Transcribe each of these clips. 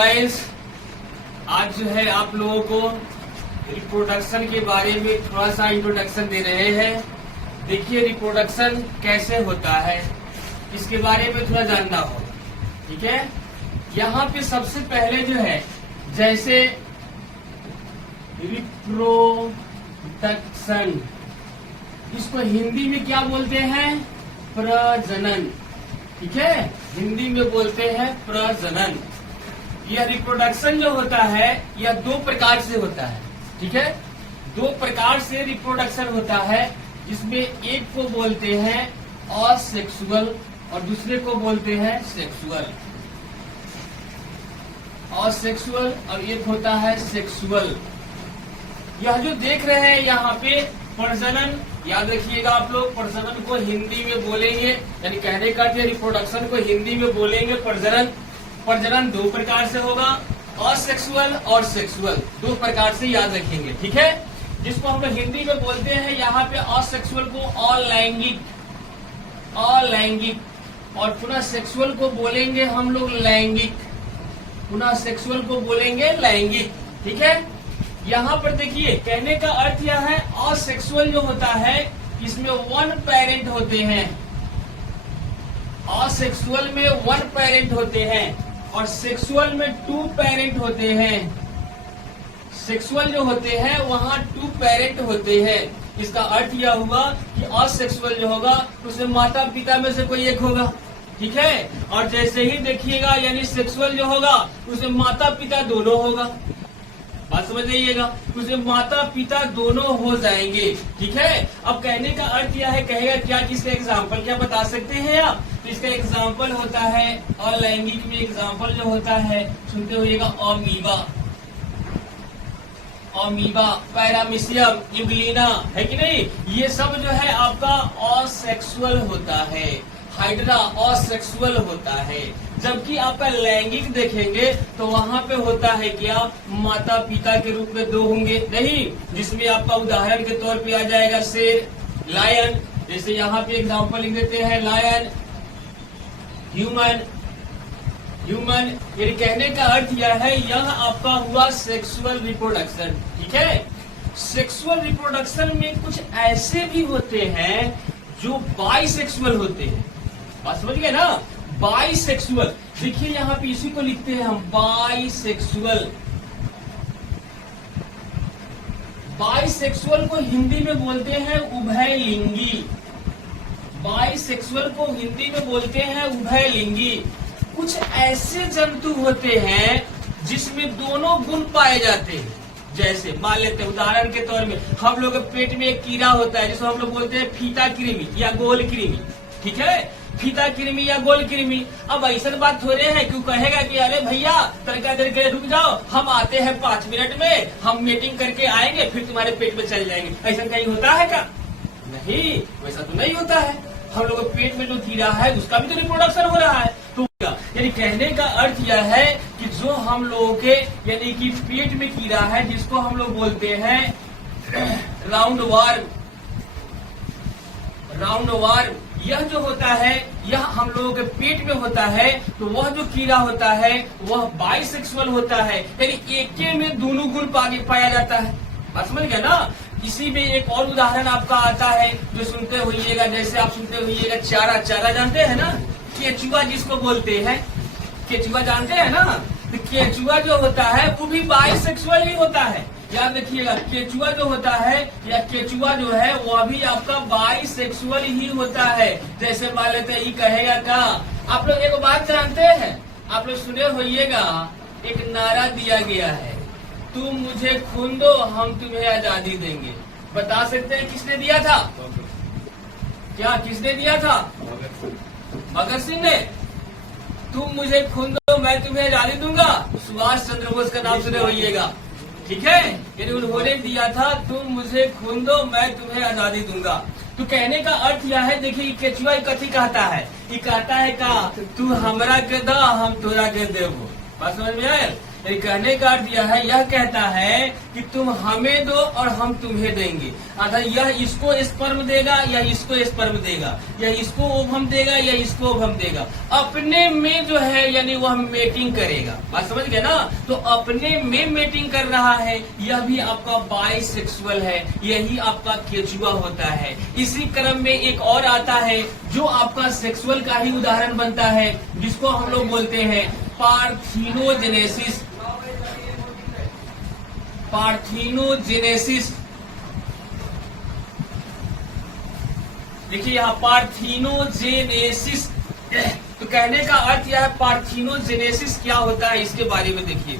Guys, आज जो है आप लोगों को रिप्रोडक्शन के बारे में थोड़ा सा इंट्रोडक्शन दे रहे हैं। देखिए रिप्रोडक्शन कैसे होता है इसके बारे में थोड़ा जानना होगा, ठीक है। यहाँ पे सबसे पहले जो है जैसे रिप्रोडक्शन, इसको हिंदी में क्या बोलते हैं? प्रजनन, ठीक है। हिंदी में बोलते हैं प्रजनन। यह रिप्रोडक्शन जो होता है यह दो प्रकार से होता है, ठीक है। दो प्रकार से रिप्रोडक्शन होता है, जिसमें एक को बोलते हैं असेक्सुअल और दूसरे को बोलते हैं सेक्सुअल। असेक्सुअल और एक होता है सेक्सुअल। यह जो देख रहे हैं यहाँ पे प्रजनन, याद रखिएगा आप लोग, प्रजनन को हिंदी में बोलेंगे, यानी कहने का रिप्रोडक्शन को हिंदी में बोलेंगे प्रजनन। प्रजनन दो प्रकार से होगा, असेक्सुअल और सेक्सुअल, दो प्रकार से याद रखेंगे, ठीक है। जिसको हम लोग हिंदी में बोलते हैं यहाँ पे असेक्सुअल को अलैंगिक, और पुनः सेक्सुअल को बोलेंगे हम लोग लैंगिक, पुनः सेक्सुअल को बोलेंगे लैंगिक, ठीक है। यहाँ पर देखिए कहने का अर्थ यह है, असेक्सुअल जो होता है इसमें वन पेरेंट होते हैं, असेक्सुअल में वन पेरेंट होते हैं और सेक्सुअल में टू पेरेंट होते हैं। सेक्सुअल जो होते हैं वहाँ टू पेरेंट होते हैं। इसका अर्थ यह हुआ कि असेक्सुअल जो होगा उसमें माता पिता में से कोई एक होगा, ठीक है। और जैसे ही देखिएगा यानी सेक्सुअल जो होगा उसमें माता पिता दोनों होगा, बात समझ लीजिएगा, उसमें माता पिता दोनों हो जाएंगे, ठीक है। अब कहने का अर्थ यह है, कहेगा क्या, किसका एग्जाम्पल क्या बता सकते हैं आप? तो इसका एग्जाम्पल होता है अलैंगिक में, एग्जाम्पल जो होता है सुनते होइएगा अमीबा, पैरामीशियम, इब्लिना, है कि नहीं। ये सब जो है आपका असेक्सुअल होता है। हाइड्रा असेक्सुअल होता है। जबकि आपका लैंगिक देखेंगे तो वहाँ पे होता है क्या, माता पिता के रूप में दो होंगे, नहीं, जिसमें आपका उदाहरण के तौर पे आ जाएगा शेर, लायन। जैसे यहाँ पे एग्जांपल लिख देते हैं लायन, ह्यूमन। यानी कहने का अर्थ यह है, यह आपका हुआ सेक्सुअल रिप्रोडक्शन, ठीक है। सेक्सुअल रिप्रोडक्शन में कुछ ऐसे भी होते हैं जो बाइसेक्सुअल होते हैं, बात समझ गए ना। बाइसेक्सुअल, देखिए यहाँ पे इसी को लिखते हैं हम बाइसेक्सुअल। बाइसेक्सुअल को हिंदी में बोलते हैं उभयलिंगी। बाइसेक्सुअल को हिंदी में बोलते हैं उभयलिंगी। कुछ ऐसे जंतु होते हैं जिसमें दोनों गुण पाए जाते हैं। जैसे मान लेते हैं उदाहरण के तौर में, हम लोग के पेट में एक कीड़ा होता है जिसको हम लोग बोलते हैं फीता कृमि या गोल कृमि, ठीक है। फीता कृमि या गोल कृमि। अब ऐसा बात हो रहे हैं, क्यों कहेगा कि अरे भैया तड़का देर के रुक जाओ, हम आते हैं 5 मिनट में, हम मीटिंग करके आएंगे फिर तुम्हारे पेट में चल जाएंगे। ऐसा कहीं होता है क्या? नहीं, वैसा तो नहीं होता है। हम लोग के पेट में जो कीड़ा है उसका भी तो रिप्रोडक्शन हो रहा है। तो यानी कहने का अर्थ यह है कि जो हम लोगों के यानी कि पेट में कीड़ा है जिसको हम लोग बोलते हैं राउंड वार्म, यह जो होता है यह हम लोगों के पेट में होता है। तो वह जो कीड़ा होता है वह बाइसेक्सुअल होता है, यानी एक में दोनों गुण पाया जाता है, बात समझ गया ना। इसी में एक और उदाहरण आपका आता है जो सुनते होइएगा, जैसे आप सुनते होइएगा चारा जानते हैं ना, केचुआ जिसको बोलते हैं, केचुआ जानते हैं ना। तो केचुआ जो होता है वो भी बाइसेक्सुअल ही होता है, याद रखिएगा। केचुआ जो होता है या केचुआ जो है वह भी आपका बाइसेक्सुअल ही होता है। जैसे मान लेते हैं, ये कहेगा का, आप लोग एक बात जानते हैं, आप लोग सुने होइएगा, एक नारा दिया गया है, तुम मुझे खून दो हम तुम्हें आजादी देंगे। बता सकते हैं किसने दिया था? क्या किसने दिया था? भगत सिंह ने। तुम मुझे खून दो मैं तुम्हें आजादी दूंगा, सुभाष चंद्र बोस का नाम सुने होइएगा, ठीक है। यानी उन्होंने दिया था, तुम मुझे खून दो मैं तुम्हें आजादी दूंगा। तो कहने का अर्थ यह है, देखिए केचुआ कथी कहता है, ये कहता है का, तू हमरा के दा हम तोरा के देबो, बात समझ में आयल। ये कहने का अर्थ यह कहता है कि तुम हमें दो और हम तुम्हें देंगे। अर्थात यह इसको स्पर्म देगा या इसको स्पर्म देगा, या इसको ओवम देगा या इसको ओवम देगा, अपने में जो है यानी वह मेटिंग करेगा। बात समझ गए ना? तो अपने में मेटिंग कर रहा है, यह भी आपका बाइसेक्सुअल है, यही आपका केचुआ होता है। इसी क्रम में एक और आता है जो आपका सेक्सुअल का ही उदाहरण बनता है, जिसको हम लोग बोलते हैं पार्थिनोजेनेसिस। पार्थिनोजेनेसिस, देखिए यहाँ पार्थिनोजेनेसिस। तो कहने का अर्थ यह है पार्थिनोजेनेसिस क्या होता है इसके बारे में देखिए।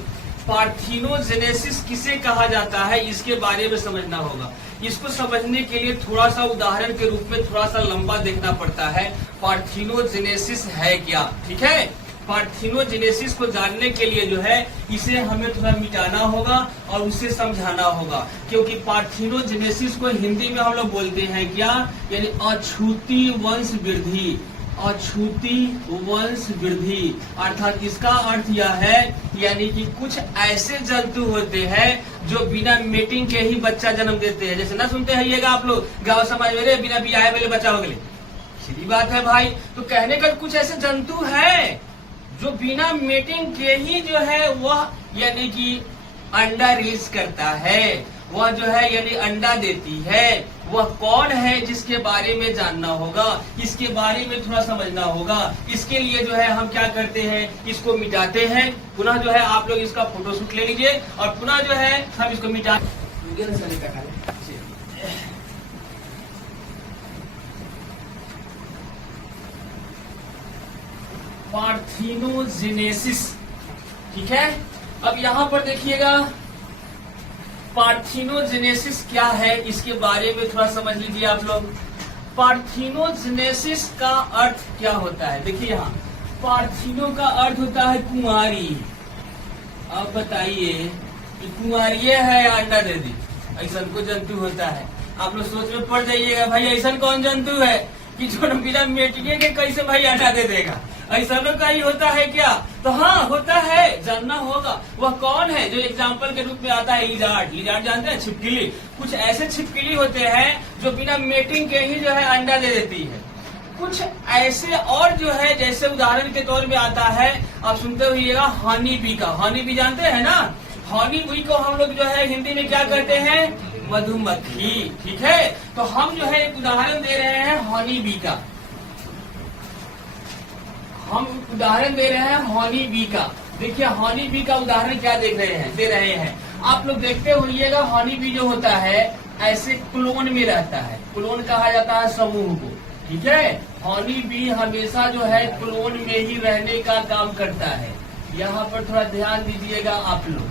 पार्थिनोजेनेसिस किसे कहा जाता है इसके बारे में समझना होगा। इसको समझने के लिए थोड़ा सा उदाहरण के रूप में थोड़ा सा लंबा देखना पड़ता है। पार्थिनोजेनेसिस है क्या, ठीक है? पार्थिनोजेनेसिस को जानने के लिए जो है इसे हमें थोड़ा मिटाना होगा और उसे समझाना होगा, क्योंकि पार्थिनोजेनेसिस को हिंदी में हम लोग बोलते हैं क्या, यानी अछूती वंश वृद्धि। अछूती वंश वृद्धि अर्थात इसका अर्थ यह है यानी कि कुछ ऐसे जंतु होते हैं जो बिना मेटिंग के ही बच्चा जन्म देते हैं। जैसे ना सुनते हैं आप लोग गाँव समाज में बिना बियाहे वाले बच्चा हो गए, सीधी बात है भाई। तो कहने का कुछ ऐसे जंतु है जो बिना मेटिंग के ही जो है वह यानी कि अंडा रिलीज करता है, वह जो है यानी अंडा देती है। वह कौन है जिसके बारे में जानना होगा, इसके बारे में थोड़ा समझना होगा। इसके लिए जो है हम क्या करते हैं, इसको मिटाते हैं। पुनः जो है आप लोग इसका फोटोशूट ले लीजिए और पुनः जो है हम इसको मिटा। पार्थिनोजेनेसिस, ठीक है। अब यहाँ पर देखिएगा पार्थिनोजेनेसिस क्या है इसके बारे में थोड़ा समझ लीजिए आप लोग। पार्थिनोजेनेसिस का अर्थ क्या होता है, देखिए यहाँ पार्थिनो का अर्थ होता है कुंवारी। अब बताइए कि कुंवारी है या अंडा दे दी, ऐसा को जंतु होता है। आप लोग सोच में पड़ जाइएगा भाई ऐसा कौन जंतु है कि जो बिना मेटिके के कैसे भाई अंडा दे देगा, ऐसा का ही होता है क्या? तो हाँ होता है, जानना होगा। वह कौन है जो एग्जाम्पल के रूप में आता है, लिजार्ड। लिजार्ड जानते हैं, छिपकली। कुछ ऐसे छिपकली होते हैं जो बिना मेटिंग के ही जो है अंडा दे देती है। कुछ ऐसे और जो है जैसे उदाहरण के तौर पे आता है, आप सुनते हुइएगा हनी बी का। हनी बी जानते हैं ना? हनी बी को हम लोग जो है हिंदी में क्या कहते हैं, मधुमक्खी, ठीक है। तो हम जो है एक उदाहरण दे रहे हैं हनी बी का। हम उदाहरण दे रहे हैं हनी बी का। देखिए हनी बी का उदाहरण क्या दे रहे हैं आप लोग देखते हुइएगा। हनी बी जो होता है ऐसे क्लोन में रहता है, क्लोन कहा जाता है समूह को, ठीक है। हनी बी हमेशा जो है क्लोन में ही रहने का काम करता है। यहाँ पर थोड़ा ध्यान दीजिएगा आप लोग।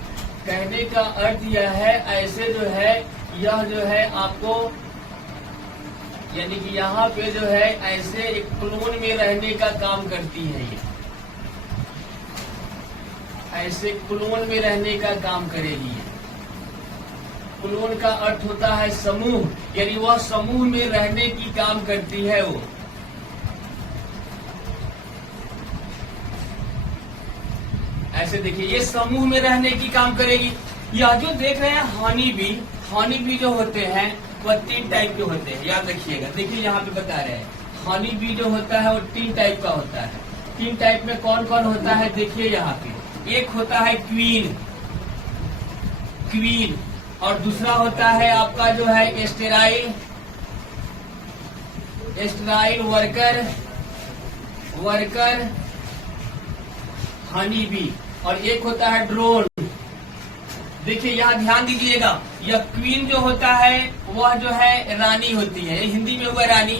कहने का अर्थ यह है ऐसे जो है यह जो है आपको यानी कि यहाँ पे जो है ऐसे एक क्लोन में रहने का काम करती है। ये ऐसे क्लोन में रहने का काम करेगी। क्लोन का अर्थ होता है समूह, यानी वह समूह में रहने की काम करती है। वो ऐसे देखिए ये समूह में रहने की काम करेगी। यह जो देख रहे हैं हनी बी जो होते हैं वह 3 टाइप के होते हैं, याद रखिएगा। देखिए यहाँ पे बता रहे हैं हनी बी जो होता है वो 3 टाइप का होता है। 3 टाइप में कौन कौन होता है देखिए यहाँ पे। एक होता है क्वीन, और दूसरा होता है आपका जो है स्टेराइल वर्कर हनी बी, और एक होता है ड्रोन। देखिए यहाँ ध्यान दीजिएगा, यह क्वीन जो होता है वह जो है रानी होती है, हिंदी में हुआ रानी।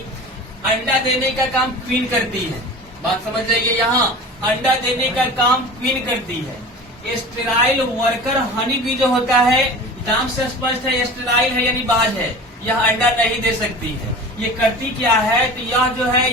अंडा देने का काम क्वीन करती है, बात समझ जाइए। यहाँ अंडा देने का काम क्वीन करती है। स्टेराइल वर्कर हनी बी जो होता है, नाम से स्पष्ट है स्टेराइल है यानी बाज है, यह अंडा नहीं दे सकती है। ये करती क्या है, तो यह जो है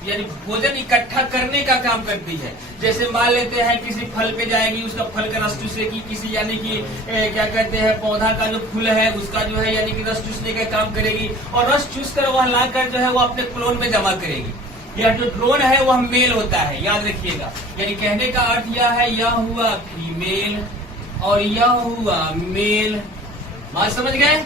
यानी भोजन इकट्ठा करने का काम करती है। जैसे मान लेते हैं किसी फल पे जाएगी, उसका फल का रस चूसेगी, किसी यानी कि क्या कहते हैं पौधा का जो फूल है उसका जो है यानी कि रस चूसने का काम करेगी, और रस चूस कर वह लाकर जो है वो अपने क्लोन में जमा करेगी। यह जो ड्रोन है वह मेल होता है, याद रखिएगा। यानी कहने का अर्थ यह है, यह हुआ फीमेल और यह हुआ मेल। बात समझ गए?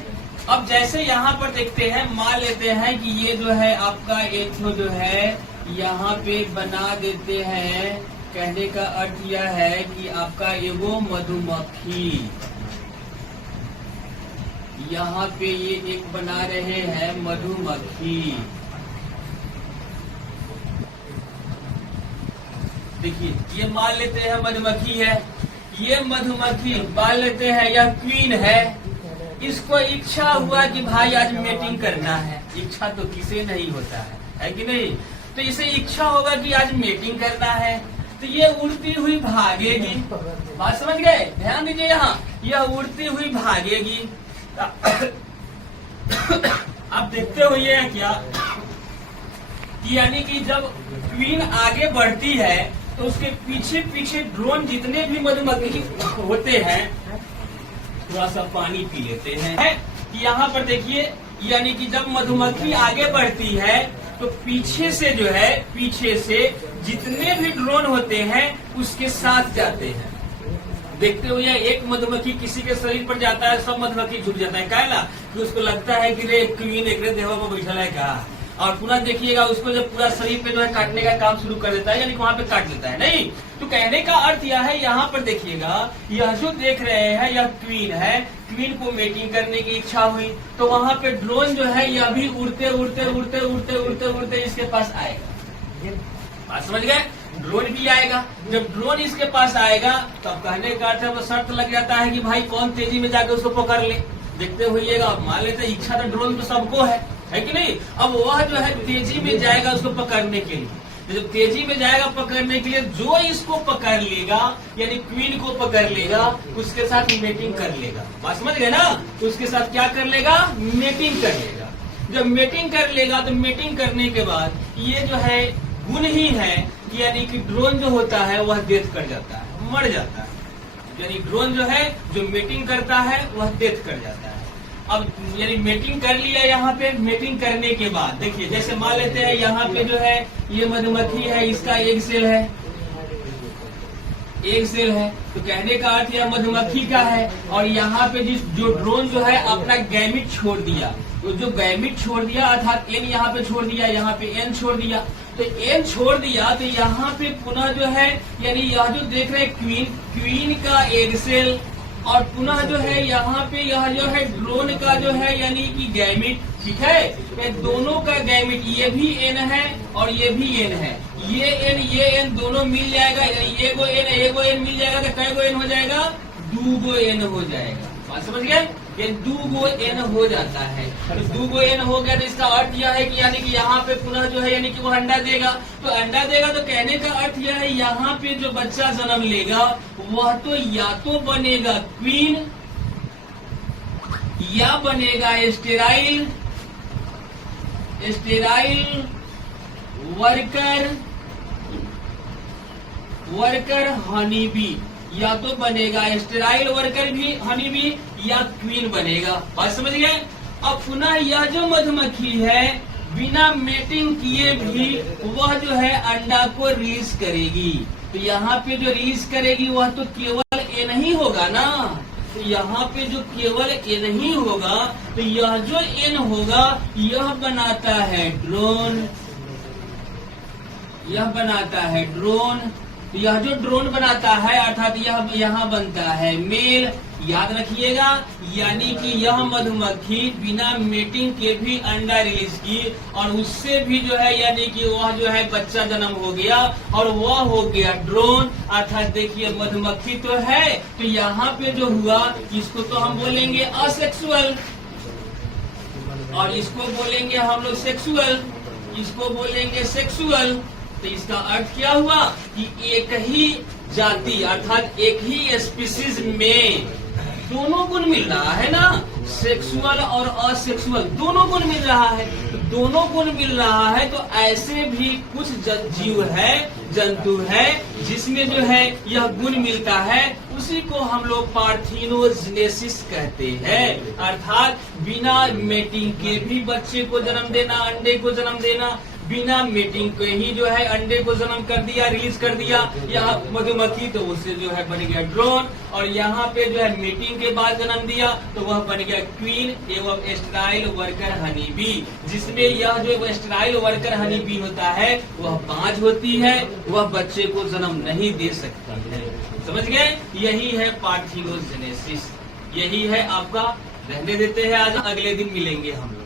अब जैसे यहाँ पर देखते हैं, मान लेते हैं कि ये जो है आपका एक जो है यहाँ पे बना देते हैं। कहने का अर्थ यह है कि आपका एगो मधुमक्खी, यहाँ पे ये एक बना रहे हैं मधुमक्खी। देखिए ये मान लेते हैं मधुमक्खी है, ये मधुमक्खी मान लेते हैं यह क्वीन है। इसको इच्छा हुआ कि भाई आज मीटिंग करना है, इच्छा तो किसे नहीं होता है कि नहीं? तो इसे इच्छा होगा कि आज मीटिंग करना है, तो ये उड़ती हुई भागेगी। बात समझ गए? ध्यान दीजिए, यहाँ यह उड़ती हुई भागेगी। आप देखते हुए क्या, यानी कि जब क्वीन आगे बढ़ती है तो उसके पीछे पीछे ड्रोन जितने भी मधुमक्खी होते हैं, थोड़ा सा पानी पी लेते हैं। यहाँ पर देखिए, यानी कि जब मधुमक्खी आगे बढ़ती है तो पीछे से जो है, पीछे से जितने भी ड्रोन होते हैं उसके साथ जाते हैं। देखते हुए एक मधुमक्खी किसी के शरीर पर जाता है, सब मधुमक्खी झुक जाता है, काहे ला कि उसको लगता है कि रे क्वीन एक देवा पर बैठा है का। और पुनः देखिएगा उसको जब पूरा शरीर पे जो है काटने का काम शुरू कर देता है, यानी वहाँ पे काट देता है। नहीं, तो कहने का अर्थ यह है, यहाँ पर देखिएगा यह जो देख रहे हैं यह क्वीन है। क्वीन को मेटिंग करने की इच्छा हुई तो वहाँ पे ड्रोन जो है यह भी उड़ते उड़ते उड़ते उड़ते उड़ते उड़ते इसके पास आएगा। बात समझ गए? ड्रोन भी आएगा। जब ड्रोन इसके पास आएगा तब कहने का अर्थ है, वो शर्त लग जाता है कि भाई कौन तेजी में जाकर उसको पकड़ ले। देखते हुइएगा, मान लेते इच्छा तो ड्रोन तो सबको है कि नहीं? अब वह जो है तेजी में जाएगा उसको पकड़ने के लिए। जब तेजी में जाएगा पकड़ने के लिए, जो इसको पकड़ लेगा यानी क्वीन को पकड़ लेगा, उसके साथ मेटिंग कर लेगा। बात समझ गए ना? उसके साथ क्या कर लेगा? मेटिंग कर लेगा। जब मेटिंग कर लेगा तो मेटिंग करने के बाद ये जो है गुण ही है, यानी कि ड्रोन जो होता है वह डेथ कर जाता है, मर जाता है। यानी ड्रोन जो है जो मेटिंग करता है वह डेथ कर जाता है। अब यानी मेटिंग कर लिया, यहाँ पे मेटिंग करने के बाद देखिए, जैसे मान लेते हैं यहाँ पे जो है ये मधुमक्खी है, इसका एक सेल है, एक सेल है, तो कहने का अर्थ यह मधुमक्खी का है। और यहाँ पे जो ड्रोन जो है अपना गैमिट छोड़ दिया, तो जो गैमिट छोड़ दिया अर्थात एन यहाँ पे छोड़ दिया, यहाँ पे एन छोड़ दिया, तो एन छोड़ दिया तो यहाँ पे पुनः जो है यानी यह जो देख रहे क्वीन, क्वीन का एग सेल, और पुनः जो है यहाँ पे यह जो है ड्रोन का जो है यानी कि गैमिट, ठीक है? ये दोनों का गैमिट, ये भी एन है और ये भी एन है। ये एन दोनों मिल जाएगा, यानी एगो एन मिल जाएगा तो कै गो एन हो जाएगा? 2 गो एन हो जाएगा। बात समझ गए? ये 2 गो एन हो जाता है। तो 2 गो एन हो गया तो इसका अर्थ यह है कि यानी कि यहाँ पे पुनः जो है यानी कि वो अंडा देगा। तो अंडा देगा तो कहने का अर्थ यह है, यहाँ पे जो बच्चा जन्म लेगा वह तो या तो बनेगा क्वीन या बनेगा स्टेराइल वर्कर हनी बी। या तो बनेगा स्टेराइल वर्कर भी हनी बी या क्वीन बनेगा। बात समझ गए? अब पुनः यह जो मधुमक्खी है बिना मेटिंग किए भी वह जो है अंडा को रिलीज करेगी। तो यहाँ पे जो रिलीज करेगी वह तो केवल एन ही होगा ना। तो यहाँ पे जो केवल एन ही होगा, तो यह जो एन होगा यह बनाता है ड्रोन, यह बनाता है ड्रोन। यह जो ड्रोन बनाता है अर्थात यह यहाँ बनता है मेल। याद रखिएगा, यानी कि यह मधुमक्खी बिना मेटिंग के भी अंडा रिलीज की और उससे भी जो है यानी कि वह जो है बच्चा जन्म हो गया और वह हो गया ड्रोन। अर्थात देखिए मधुमक्खी तो है, तो यहाँ पे जो हुआ इसको तो हम बोलेंगे असेक्सुअल और इसको बोलेंगे हम लोग सेक्सुअल, इसको बोलेंगे सेक्सुअल। तो इसका अर्थ क्या हुआ कि एक ही जाति अर्थात एक ही स्पीसीज में दोनों गुण मिल रहा है ना, सेक्सुअल और असेक्सुअल दोनों गुण मिल रहा है। तो दोनों गुण मिल रहा है तो ऐसे भी कुछ जीव है, जंतु है जिसमें जो है यह गुण मिलता है, उसी को हम लोग पार्थिनोजेनेसिस कहते हैं। अर्थात बिना मेटिंग के भी बच्चे को जन्म देना, अंडे को जन्म देना, बिना मेटिंग के ही जो है अंडे को जन्म कर दिया, रिलीज कर दिया। यहाँ मधुमक्खी तो उससे जो है बन गया ड्रोन, और यहाँ पे जो है मीटिंग के बाद जन्म दिया तो वह बन गया क्वीन एवं स्टेराइल वर्कर हनी बी, जिसमें यह जो स्टेराइल वर्कर हनी बी होता है वह बाज होती है, वह बच्चे को जन्म नहीं दे सकती है। समझ गए? यही है पार्थिनोजेनेसिस, यही है आपका। रहने देते हैं, आज अगले दिन मिलेंगे हम लोग।